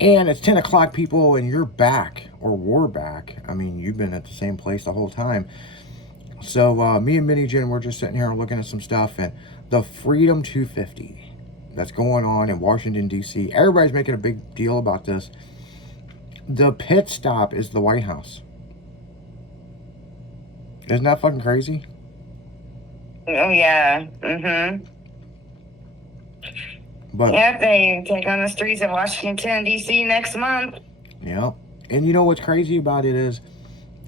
And it's 10 o'clock, people, and you're back, or we're back. I mean, you've been at the same place the whole time. So, me and Minnie Jen, we're just sitting here looking at some stuff, and the Freedom 250 that's going on in Washington, D.C., everybody's making a big deal about this. The pit stop is the White House. Isn't that fucking crazy? Oh yeah. Mm-hmm. But, Yep, they take on the streets of Washington, D.C. next month. yeah. And you know what's crazy about it is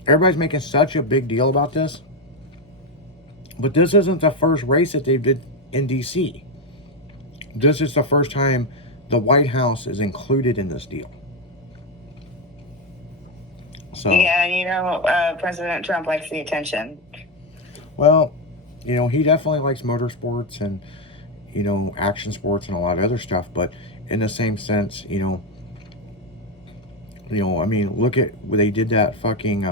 everybody's making such a big deal about this, but this isn't the first race that they did in D.C. This is the first time the White House is included in this deal. So, Yeah, President Trump likes the attention. well, he definitely likes motorsports and, action sports and a lot of other stuff, but in the same sense, I mean, look at where they did that fucking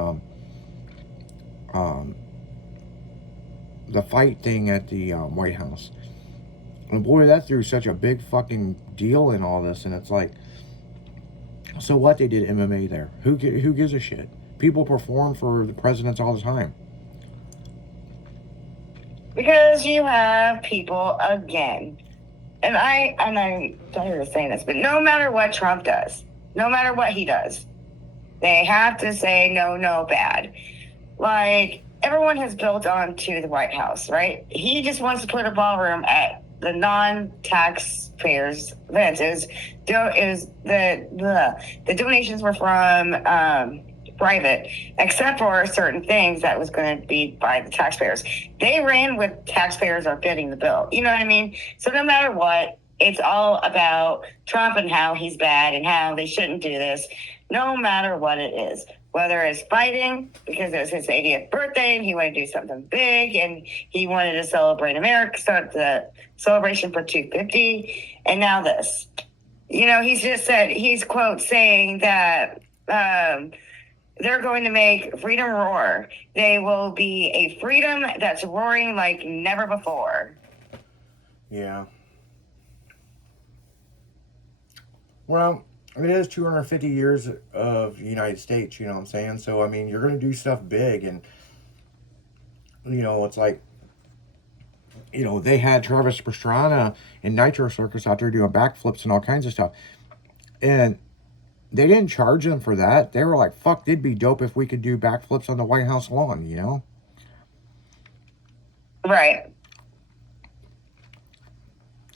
um, the fight thing at the White House. And boy, that threw such a big fucking deal in all this, and it's like, so what? They did MMA there. Who gives a shit? People perform for the presidents all the time. Because you have people again, and I'm tired of saying this, but no matter what Trump does, no matter what he does, they have to say no, no, bad. Like everyone has built onto the White House, right? He just wants to put a ballroom at the non-taxpayers' events. The donations were from private, except for certain things that was going to be by the taxpayers. They ran with taxpayers are getting the bill. You know what I mean? So no matter what, it's all about Trump and how he's bad and how they shouldn't do this, no matter what it is. Whether it's fighting because it was his 80th birthday and he wanted to do something big and he wanted to celebrate America, start the celebration for 250, and now this. He's just said, he's quote saying that they're going to make freedom roar. They will be a freedom that's roaring like never before. Yeah. Well, it is 250 years of the United States, you know what I'm saying? So, I mean, you're going to do stuff big, and, it's like, they had Travis Pastrana and Nitro Circus out there doing backflips and all kinds of stuff. And they didn't charge them for that. They were like, fuck, it'd be dope if we could do backflips on the White House lawn. Right.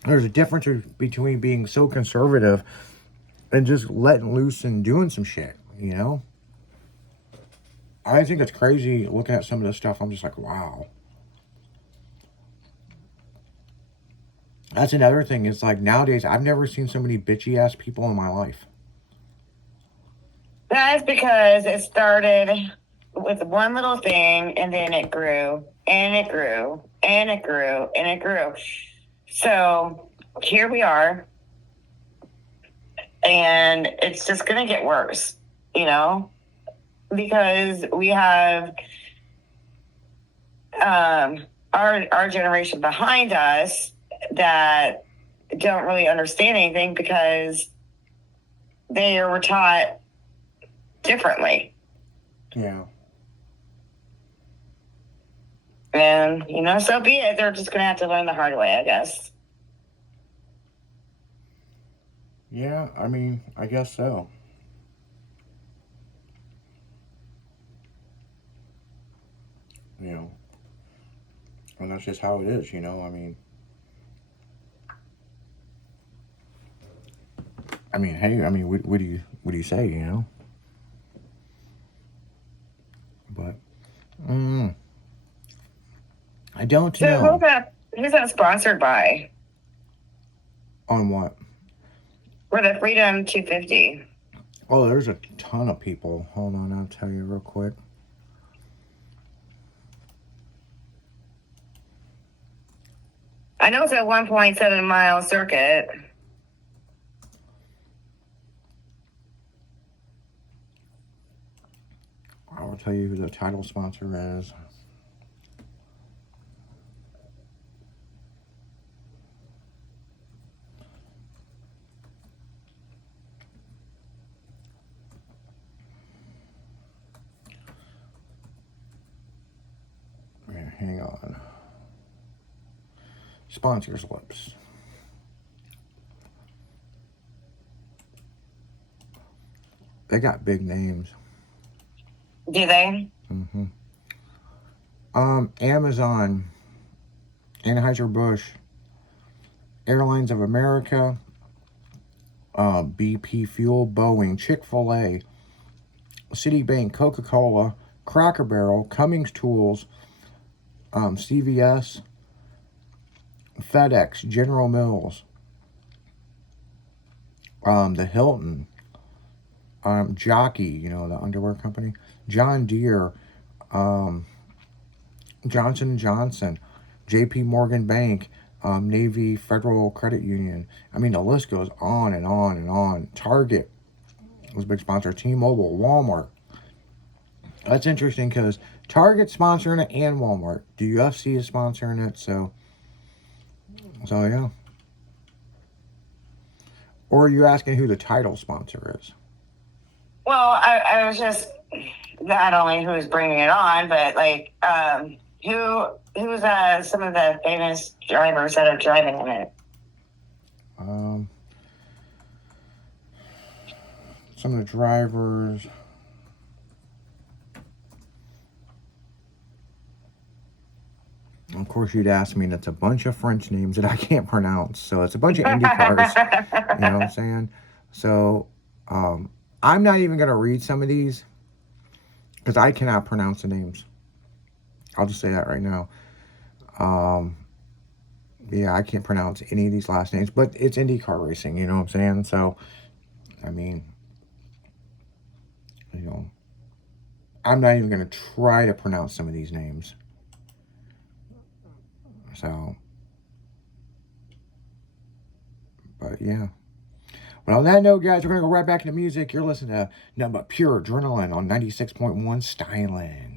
There's a difference between being so conservative and just letting loose and doing some shit. I think it's crazy looking at some of this stuff. I'm just like, wow. That's another thing. It's like nowadays, I've never seen so many bitchy ass people in my life. That's because it started with one little thing and then it grew and it grew and it grew and it grew. So here we are, and it's just going to get worse, because we have our generation behind us that don't really understand anything because they were taught differently. Yeah. And, so be it. They're just going to have to learn the hard way, I guess. Yeah, I mean, I guess so. And that's just how it is. I mean, hey, I mean, what do you say? But, I don't So know. who's that sponsored by? On what? For the Freedom 250. Oh, there's a ton of people. Hold on, I'll tell you real quick. I know it's a 1.7 mile circuit. I will tell you who the title sponsor is. hang on. Sponsors lips. They got big names. Do they? Mm-hmm. Amazon, Anheuser-Busch, Airlines of America, BP Fuel, Boeing, Chick-fil-A, Citibank, Coca-Cola, Cracker Barrel, Cummings Tools, CVS, FedEx, General Mills, the Hilton, Jockey, you know, the underwear company, John Deere, Johnson & Johnson, JP Morgan Bank, Navy Federal Credit Union. I mean, the list goes on and on and on. Target was a big sponsor. T-Mobile, Walmart. That's interesting because Target's sponsoring it and Walmart. The UFC is sponsoring it, so yeah. Or are you asking who the title sponsor is? Well, I was just not only who's bringing it on, but like who's some of the famous drivers that are driving in it? Some of the drivers. Of course, you'd ask me, that's a bunch of French names that I can't pronounce. So it's a bunch of Indy cars. You know what I'm saying? So I'm not even going to read some of these because I cannot pronounce the names. I'll just say that right now. Yeah, I can't pronounce any of these last names, but it's IndyCar racing, you know what I'm saying? So, I mean, you know, I'm not even going to try to pronounce some of these names. So, but yeah. Well, on that note, guys, we're going to go right back into music. You're listening to nothing but pure adrenaline on 96.1 Styling.